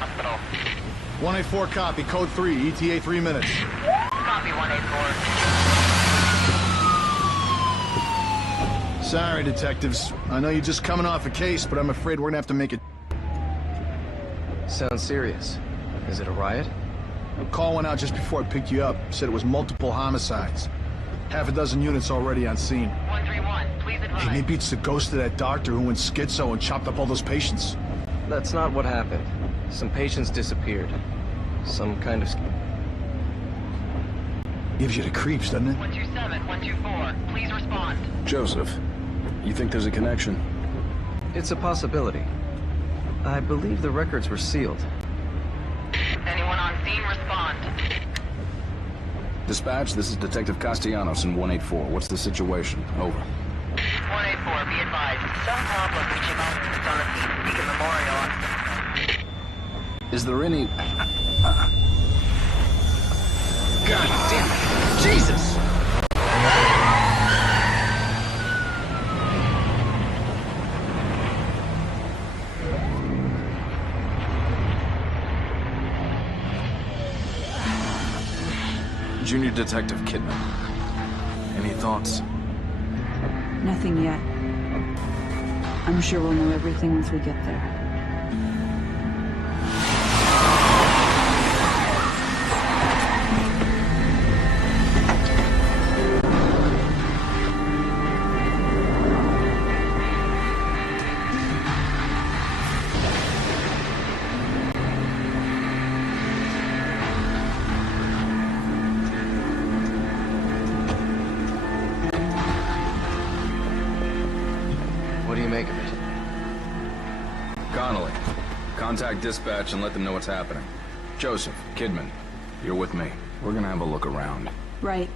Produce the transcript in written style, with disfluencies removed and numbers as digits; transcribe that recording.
Hospital. 184 copy, code 3, ETA 3 minutes. Copy 184. Sorry, detectives. I know you're just coming off a case, but I'm afraid we're gonna have to make it. Sounds serious. Is it a riot? A call went out just before I picked you up. Said it was multiple homicides. Half a dozen units already on scene. 131, please advise. Hey, maybe it's the ghost of that doctor who went schizo and chopped up all those patients. That's not what happened. Some patients disappeared. Some kind of... Gives you the creeps, doesn't it? 127, 124, please respond. Joseph, you think there's a connection? It's a possibility. I believe the records were sealed. Anyone on scene, respond. Dispatch, this is Detective Castellanos in 184. What's the situation? Over. 184, be advised. Some problem reaching officers on the scene of Beacon Memorial Hospital. Is there any... God damn it! Jesus! Junior Detective Kidman. Any thoughts? Nothing yet. I'm sure we'll know everything once we get there. What do you make of it? Connolly, contact dispatch and let them know what's happening. Joseph, Kidman, you're with me. We're gonna have a look around. Right.